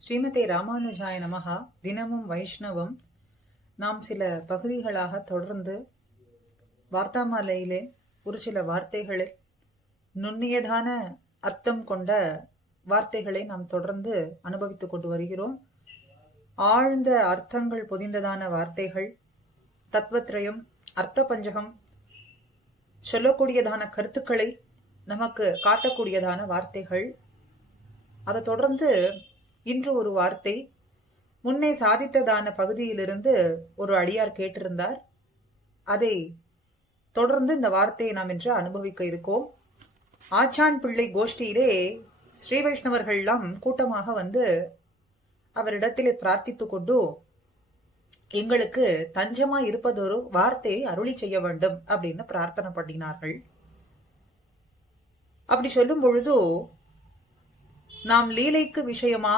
ஸ்ரீமதே ராமானுஜாய நமஹா. தினமும் வைஷ்ணவம் நாம் சில பகுதிகளாக தொடர்ந்து வார்த்தாமாலையிலே ஒரு சில வார்த்தைகளில் நுண்ணியதான அர்த்தம் கொண்ட வார்த்தைகளை நாம் தொடர்ந்து அனுபவித்துக் கொண்டு வருகிறோம். ஆழ்ந்த அர்த்தங்கள் பொதிந்ததான வார்த்தைகள், தத்துவத்ரயம், அர்த்த பஞ்சகம், சொல்லக்கூடியதான கருத்துக்களை நமக்கு காட்டக்கூடியதான வார்த்தைகள். அதை தொடர்ந்து இன்று ஒரு வார்த்தை முன்னே சாதித்ததான பகுதியிலிருந்து ஒரு அடியார் கேட்டிருந்தார். அதை தொடர்ந்து இந்த வார்த்தையை நாம் இன்று அனுபவிக்க இருக்கோம். ஆச்சான் பிள்ளை கோஷ்டியிலே ஸ்ரீ வைஷ்ணவர்கள்லாம் கூட்டமாக வந்து அவரிடத்திலே பிரார்த்தித்துக் கொண்டு எங்களுக்கு தஞ்சமா இருப்பதொரு வார்த்தையை அருளி செய்ய வேண்டும் அப்படின்னு பிரார்த்தனை பண்ணினார்கள். அப்படி சொல்லும் பொழுது நாம் லீலைக்கு விஷயமா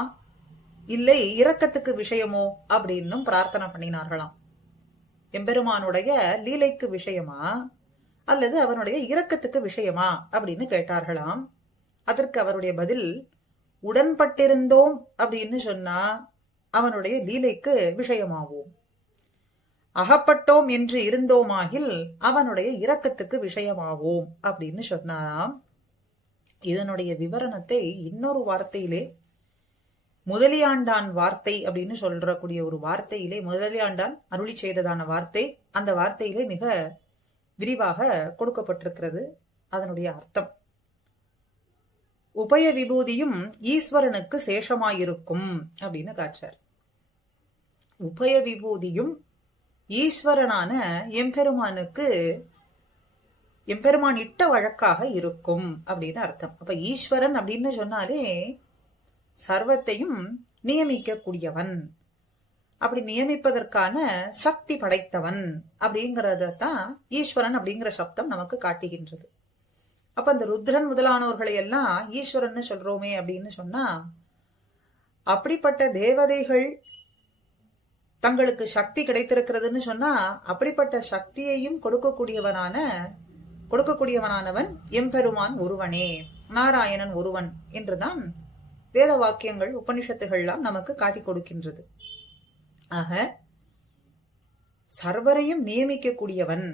இல்லை இரக்கத்துக்கு விஷயமோ அப்படின்னும் பிரார்த்தனை பண்ணினார்களாம். எம்பெருமானுடைய லீலைக்கு விஷயமா அல்லது அவனுடைய இரக்கத்துக்கு விஷயமா அப்படின்னு கேட்டார்களாம். அதற்கு அவருடைய பதில், உடன்பட்டிருந்தோம் அப்படின்னு சொன்னா அவனுடைய லீலைக்கு விஷயமாவோம், அகப்பட்டோம் என்று இருந்தோமாகில் அவனுடைய இரக்கத்துக்கு விஷயமாவோம் அப்படின்னு சொன்னாராம். இதனுடைய விவரணத்தை இன்னொரு வார்த்தையிலே முதலியாண்டான் வார்த்தை அப்படின்னு சொல்றக்கூடிய ஒரு வார்த்தையிலே, முதலியாண்டான் அருளி செய்ததான வார்த்தை, அந்த வார்த்தையிலே மிக விரிவாக கொடுக்கப்பட்டிருக்கிறது. அதனுடைய அர்த்தம், உபய விபூதியும் ஈஸ்வரனுக்கு சேஷமாயிருக்கும் அப்படின்னு காட்சார். உபய விபூதியும் ஈஸ்வரனான எம்பெருமானுக்கு எம்பெருமான் இட்ட வழக்காக இருக்கும் அப்படின்னு அர்த்தம். அப்ப ஈஸ்வரன் அப்படின்னு சொன்னாலே சர்வத்தையும் நியமிக்க கூடியவன், அப்படி நியமிப்பதற்கான சக்தி படைத்தவன் அப்படிங்கறதான் ஈஸ்வரன் அப்படிங்கிற சப்தம் நமக்கு காட்டுகின்றது. அப்ப அந்த ருத்ரன் முதலானவர்களை எல்லாம் ஈஸ்வரன் சொல்றோமே அப்படின்னு சொன்னா, அப்படிப்பட்ட தேவதைகள் தங்களுக்கு சக்தி கிடைத்திருக்கிறதுன்னு சொன்னா அப்படிப்பட்ட சக்தியையும் கொடுக்கக்கூடியவனானவன் எம்பெருமான் ஒருவனே, நாராயணன் ஒருவன் என்றுதான் வேத வாக்கியங்கள் உபனிஷத்துகள்லாம் நமக்கு காட்டி கொடுக்கின்றது. ஆக சர்வரையும் நியமிக்க கூடியவன்,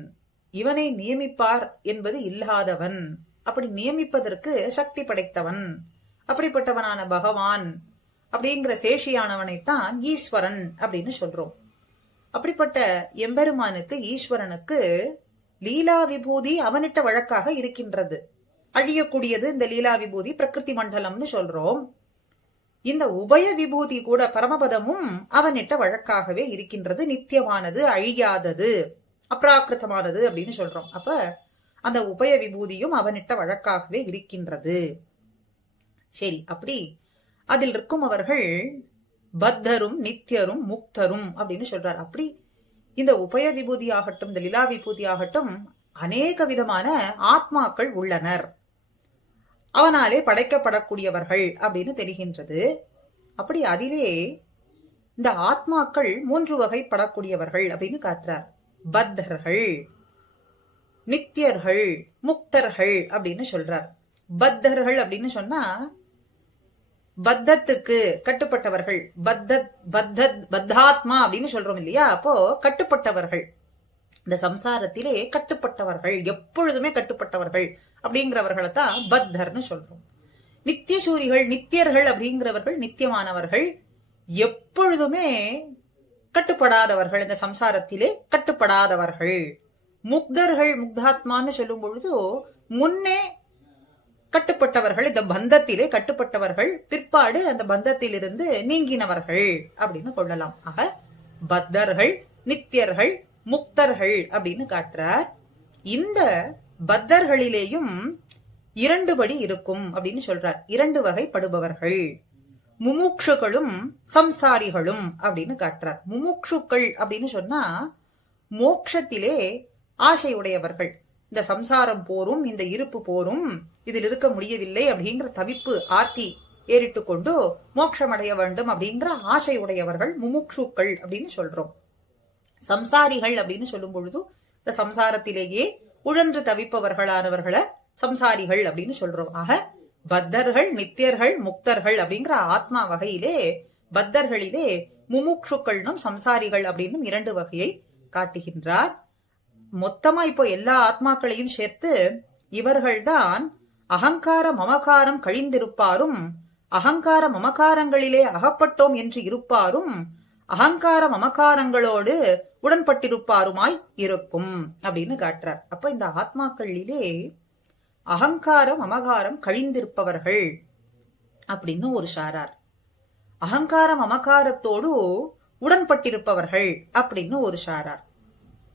இவனை நியமிப்பார் என்பது இல்லாதவன், அப்படி நியமிப்பதற்கு சக்தி படைத்தவன், அப்படிப்பட்டவனான பகவான் அப்படிங்கிற சேஷியானவனைத்தான் ஈஸ்வரன் அப்படின்னு சொல்றோம். அப்படிப்பட்ட எம்பெருமானுக்கு ஈஸ்வரனுக்கு லீலா விபூதி அவனிட்ட வழக்காக இருக்கின்றது. அழியக்கூடியது இந்த லீலா விபூதி, பிரகிருதி மண்டலம்னு சொல்றோம். இந்த உபய விபூதி கூட பரமபதமும் அவனிட்ட வழக்காகவே இருக்கின்றது. நித்தியமானது, அழியாதது, அப்ராக்கிருத்தமானது அப்படின்னு சொல்றோம். அப்ப அந்த உபய விபூதியும் அவனிட்ட வழக்காகவே இருக்கின்றது. சரி, அப்படி அதில் இருக்கும் அவர்கள் பத்தரும் நித்தியரும் முக்தரும் அப்படின்னு சொல்றார். அப்படி இந்த உபய விபூதி ஆகட்டும், இந்த லீலா விபூதி ஆகட்டும், அநேக விதமான ஆத்மாக்கள் உள்ளனர், அவனாலே படைக்கப்படக்கூடியவர்கள் அப்படின்னு தெரிகின்றது. அப்படி அதிலே இந்த ஆத்மாக்கள் 3 வகைப்படக்கூடியவர்கள் அப்படின்னு காட்டுறார். பத்தர்கள், நித்தியர்கள், முக்தர்கள் அப்படின்னு சொல்றார். பத்தர்கள் அப்படின்னு சொன்னா பத்தத்துக்கு கட்டுப்பட்டவர்கள், பத்தாத்மா அப்படின்னு சொல்றோம் இல்லையா? அப்போ கட்டுப்பட்டவர்கள், இந்த சம்சாரத்திலே கட்டுப்பட்டவர்கள், எப்பொழுதுமே கட்டுப்பட்டவர்கள் அப்படிங்கிறவர்களை தான் பத்தர்னு சொல்றோம். நித்தியசூரிகள், நித்தியர்கள் அப்படிங்கிறவர்கள் நித்தியமானவர்கள், எப்பொழுதுமே கட்டுப்படாதவர்கள், இந்த சம்சாரத்திலே கட்டுப்படாதவர்கள். முக்தர்கள், முக்தாத்மான்னு சொல்லும் பொழுது முன்னே கட்டுப்பட்டவர்கள், இந்த பந்தத்திலே கட்டுப்பட்டவர்கள், பிற்பாடு அந்த பந்தத்திலிருந்து நீங்கினவர்கள் அப்படின்னு கொள்ளலாம். ஆக பத்தர்கள், நித்தியர்கள், முக்தர்கள் அப்படின்னு காட்டுறார். இந்த பத்தர்களிலேயும் 2 படி இருக்கும் அப்படின்னு சொல்றார். 2 வகைப்படுபவர்கள், முமுட்சுகளும் சம்சாரிகளும் அப்படின்னு காட்டுறார். முமுட்சுக்கள் அப்படின்னு சொன்னா மோட்சத்திலே ஆசை உடையவர்கள், இந்த சம்சாரம் போரும், இந்த இருப்பு போரும், இதில் இருக்க முடியவில்லை அப்படிங்கிற தவிப்பு ஆர்த்தி ஏறிட்டு கொண்டு மோட்சம் அடைய வேண்டும் அப்படிங்கிற ஆசை உடையவர்கள் முமுட்சுக்கள் அப்படின்னு சொல்றோம். சம்சாரிகள் அப்படின்னு சொல்லும் பொழுது இந்த சம்சாரத்திலேயே உழன்று தவிப்பவர்களானவர்களை சம்சாரிகள் அப்படின்னு சொல்றோம். ஆக பத்தர்கள், நித்தியர்கள், முக்தர்கள் அப்படிங்கிற ஆத்மா வகையிலே பத்தர்களிலே முமுட்சுக்கள்னும் சம்சாரிகள் அப்படின்னும் 2 வகையை காட்டுகின்றார். மொத்தமா இப்போ எல்லா ஆத்மாக்களையும் சேர்த்து இவர்கள்தான் அகங்கார மமகாரம் கழிந்திருப்பாரும், அகங்கார மமகாரங்களிலே அகப்பட்டோம் என்று இருப்பாரும், அகங்கார மமகாரங்களோடு உடன்பட்டிருப்பாருமாய் இருக்கும் அப்படின்னு காட்டுறார். அப்ப இந்த ஆத்மாக்களிலே அகங்கார மமகாரம் கழிந்திருப்பவர்கள் அப்படின்னு ஒரு சாரார், அகங்கார மமகாரத்தோடு உடன்பட்டிருப்பவர்கள் அப்படின்னு ஒரு சாரார்,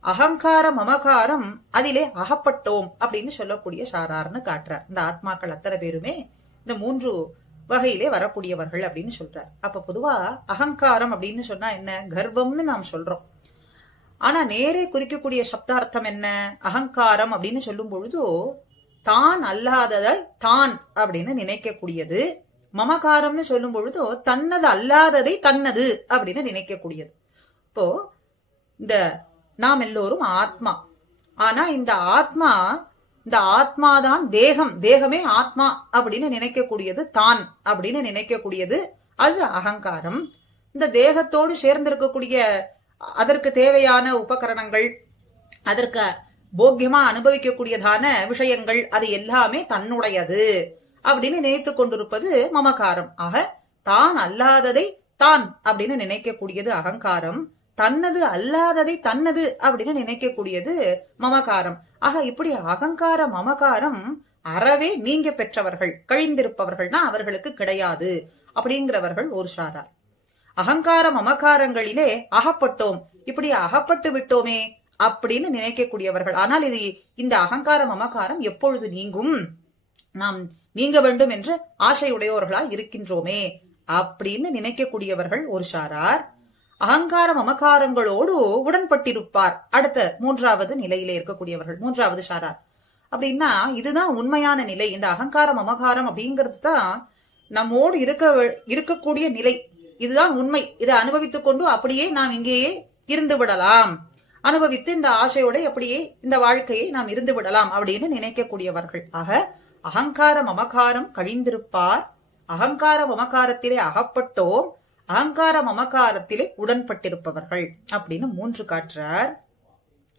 அகங்கார மமகாரம் அதிலே அகப்பட்டோம் அப்படின்னு சொல்லக்கூடிய சாரார்னு காட்டுறார். இந்த ஆத்மாக்கள் அத்தனை பேருமே இந்த 3 வகையிலே வரக்கூடியவர்கள் அப்படின்னு சொல்றார். அப்ப பொதுவா அகங்காரம் அப்படின்னு சொன்னா என்ன? கர்வம்னு நாம் சொல்றோம். ஆனா நேரே குறிக்கக்கூடிய சப்தார்த்தம் என்ன? அகங்காரம் அப்படின்னு சொல்லும் பொழுது தான் அல்லாததை தான் அப்படின்னு நினைக்கக்கூடியது. மமகாரம்னு சொல்லும் பொழுது தன்னது அல்லாததை தன்னது அப்படின்னு நினைக்கக்கூடியது. இப்போ இந்த நாம் எல்லோரும் ஆத்மா. ஆனா இந்த ஆத்மாதான் தேகம், தேகமே ஆத்மா அப்படின்னு நினைக்கக்கூடியது, தான் அப்படின்னு நினைக்கக்கூடியது அது அகங்காரம். இந்த தேகத்தோடு சேர்ந்திருக்கக்கூடிய அதற்கு தேவையான உபகரணங்கள், அதற்கு போக்கியமா அனுபவிக்கக்கூடியதான விஷயங்கள், அது எல்லாமே தன்னுடையது அப்படின்னு நினைத்து கொண்டிருப்பது மமகாரம். ஆக தான் அல்லாததை தான் அப்படின்னு நினைக்கக்கூடியது அகங்காரம், தன்னது அல்லாததை தன்னது அப்படின்னு நினைக்கக்கூடியது மமகாரம். ஆக இப்படி அகங்கார மமகாரம் அறவே நீங்க பெற்றவர்கள், கழிந்திருப்பவர்கள்னா அவர்களுக்கு கிடையாது அப்படிங்கிறவர்கள் ஒரு சாரார். அகங்கார மமகாரங்களிலே அகப்பட்டோம், இப்படி அகப்பட்டு விட்டோமே அப்படின்னு நினைக்கக்கூடியவர்கள். ஆனால் இந்த அகங்கார மமகாரம் எப்பொழுது நீங்கும், நாம் நீங்க வேண்டும் என்று ஆசையுடையவர்களாய் இருக்கின்றோமே அப்படின்னு நினைக்கக்கூடியவர்கள் ஒரு சாரார். அகங்கார மமகாரங்களோடு உடன்பட்டிருப்பார் அடுத்த 3வது நிலையிலே இருக்கக்கூடியவர்கள், 3வது சாரார். அப்படின்னா இதுதான் உண்மையான நிலை. இந்த அகங்கார மமகாரம் அப்படிங்கிறது தான் நம்மோடு இருக்கக்கூடிய நிலை. இதுதான் உண்மை. இதை அனுபவித்துக் கொண்டு அப்படியே நாம் இங்கேயே இருந்து விடலாம், அனுபவித்து இந்த ஆசையோட அப்படியே இந்த வாழ்க்கையை நாம் இருந்து விடலாம் அப்படின்னு நினைக்கக்கூடியவர்கள். ஆக அகங்கார மமகாரம் கழிந்திருப்பார், அகங்கார மமகாரத்திலே அகப்பட்டோம், அகங்கார மமகாரத்திலே உடன்பட்டிருப்பவர்கள் அப்படின்னு 3 காட்டுறார்.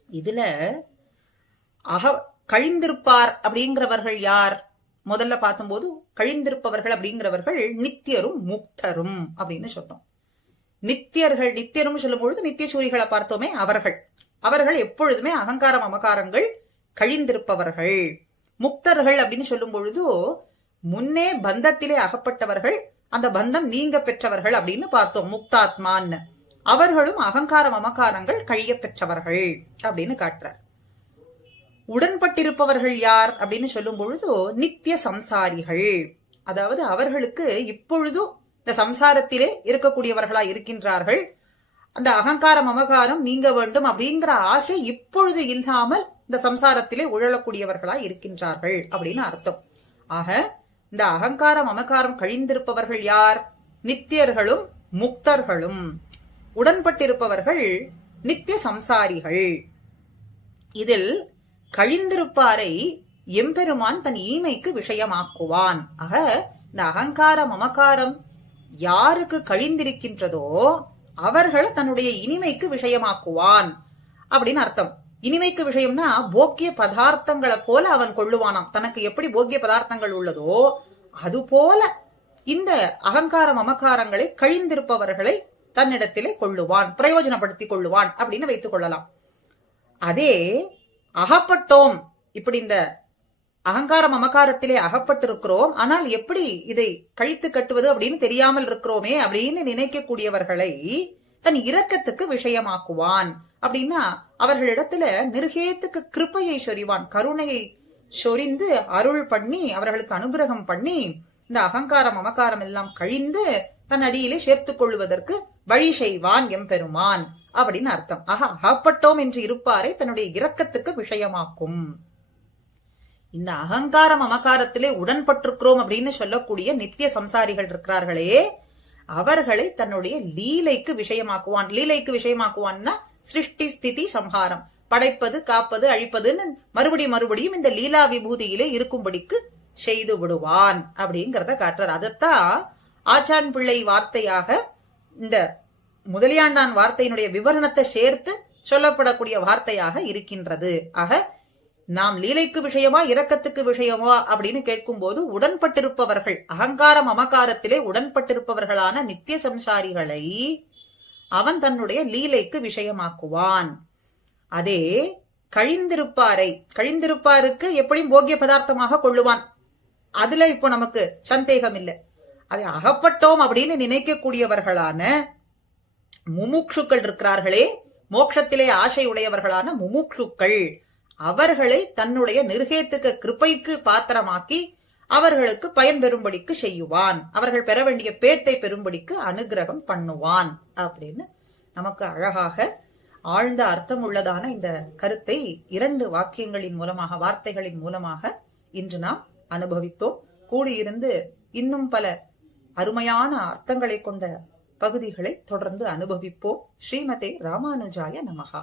இதுல கழிந்திருப்பார் அப்படிங்கிறவர்கள் யார்? முதல்ல பார்த்தும்போது கழிந்திருப்பவர்கள் அப்படிங்கிறவர்கள் நித்தியரும் முக்தரும் அப்படின்னு சொன்னோம். நித்தியர்கள், நித்தியரும் சொல்லும் பொழுது நித்திய சூரிகளை பார்த்தோமே, அவர்கள் எப்பொழுதுமே அகங்கார மமகாரங்கள் கழிந்திருப்பவர்கள். முக்தர்கள் அப்படின்னு சொல்லும் பொழுது முன்னே பந்தத்திலே அகப்பட்டவர்கள், அந்த பந்தம் நீங்க பெற்றவர்கள் அப்படின்னு பார்த்தோம், முக்தாத்மான்னு. அவர்களும் அகங்கார மமகாரங்கள் கழிய பெற்றவர்கள் அப்படின்னு காட்டுறார். உடன்பட்டிருப்பவர்கள் யார் அப்படின்னு சொல்லும் பொழுது நித்திய சம்சாரிகள், அதாவது அவர்களுக்கு இப்பொழுதும் இந்த சம்சாரத்திலே இருக்கக்கூடியவர்களா இருக்கின்றார்கள். அந்த அகங்கார மமகாரம் நீங்க வேண்டும் அப்படிங்கிற ஆசை இப்பொழுது இல்லாமல் இந்த சம்சாரத்திலே உழலக்கூடியவர்களா இருக்கின்றார்கள் அப்படின்னு அர்த்தம். ஆக இந்த அகங்கார மமகாரம் கழிந்திருப்பவர்கள் யார்? நித்தியர்களும் முக்தர்களும். உடன்பட்டிருப்பவர்கள் நித்திய சம்சாரிகள். இதில் கழிந்திருப்பாரை எம்பெருமான் தன் ஈமைக்கு விஷயமாக்குவான். ஆக இந்த அகங்கார மமகாரம் யாருக்கு கழிந்திருக்கின்றதோ அவர்களை தன்னுடைய இனிமைக்கு விஷயமாக்குவான் அப்படின்னு அர்த்தம். இனிமைக்கு விஷயம்னா போக்கிய பதார்த்தங்களை போல அவன் கொள்ளுவானாம். தனக்கு எப்படி போக்கிய பதார்த்தங்கள் உள்ளதோ அது போல இந்த அகங்கார மமகாரங்களை கழிந்திருப்பவர்களை தன்னிடத்திலே கொள்ளுவான், பிரயோஜனப்படுத்திக் கொள்ளுவான் அப்படின்னு வைத்துக் கொள்ளலாம். அதே அகப்பட்டோம், இப்படி இந்த அகங்கார மமகாரத்திலே அகப்பட்டிருக்கிறோம், ஆனால் எப்படி இதை கழித்து கட்டுவது அப்படின்னு தெரியாமல் இருக்கிறோமே அப்படின்னு நினைக்கக்கூடியவர்களை தன் இரக்கத்துக்கு விஷயமாக்குவான். அப்படின்னா அவர்களிடத்துல நிர்ஹேத்துக்கு கிருப்பையை சொரிவான், கருணையை சொரிந்து அருள் பண்ணி அவர்களுக்கு அனுகிரகம் பண்ணி இந்த அகங்கார மமகாரம் எல்லாம் கழிந்து தன் அடியிலே சேர்த்துக் கொள்வதற்கு வழி செய்வான் எம்பெருமான் அப்படின்னு அர்த்தம். ஆக அகப்பட்டோம் என்று இருப்பாரை தன்னுடைய இரக்கத்துக்கு விஷயமாக்கும். இந்த அகங்கார மமகாரத்திலே உடன்பட்டிருக்கிறோம் அப்படின்னு சொல்லக்கூடிய நித்திய சம்சாரிகள் இருக்கிறார்களே, அவர்களை தன்னுடைய லீலைக்கு விஷயமாக்குவான். லீலைக்கு விஷயமாக்குவான்னா சிருஷ்டி ஸ்திதி சம்ஹாரம், படைப்பது காப்பது அழிப்பதுன்னு மறுபடியும் இந்த லீலா விபூதியிலே இருக்கும்படிக்கு செய்து விடுவான் அப்படிங்கறத காட்டுறார். அதத்தான் ஆச்சான் பிள்ளை வார்த்தையாக இந்த முதலியாண்டான் வார்த்தையினுடைய விவரணத்தை சேர்த்து சொல்லப்படக்கூடிய வார்த்தையாக இருக்கின்றது. ஆக நாம் லீலைக்கு விஷயமா இரக்கத்துக்கு விஷயமா அப்படின்னு கேட்கும் போது உடன்பட்டிருப்பவர்கள், அகங்காரம் அமகாரத்திலே உடன்பட்டிருப்பவர்களான நித்திய சம்சாரிகளை அவன் தன்னுடைய லீலைக்கு விஷயமாக்குவான். அதே கழிந்திருப்பாருக்கு எப்படியும் போக்கிய பதார்த்தமாக கொள்ளுவான். அதுல இப்போ நமக்கு சந்தேகம் இல்லை. அதை அகப்பட்டோம் அப்படின்னு நினைக்கக்கூடியவர்களான முமுட்சுக்கள் இருக்கிறார்களே, மோட்சத்திலே ஆசை உடையவர்களான முமுட்சுக்கள், அவர்களை தன்னுடைய நிர்ஹேத்துக்க கிருபைக்கு பாத்திரமாக்கி அவர்களுக்கு பயன் பெறும்படிக்கு செய்யுவான். அவர்கள் பெற வேண்டிய பேத்தை பெறும்படிக்கு அனுகிரகம் பண்ணுவான் அப்படின்னு நமக்கு அழகாக ஆழ்ந்த அர்த்தம் உள்ளதான இந்த கருத்தை 2 வாக்கியங்களின் மூலமாக, வார்த்தைகளின் மூலமாக இன்று நாம் அனுபவித்தோம். கூடியிருந்து இன்னும் பல அருமையான அர்த்தங்களை கொண்ட பகுதிகளை தொடர்ந்து அனுபவிப்போம். ஸ்ரீமதே ராமானுஜாய நமஹா.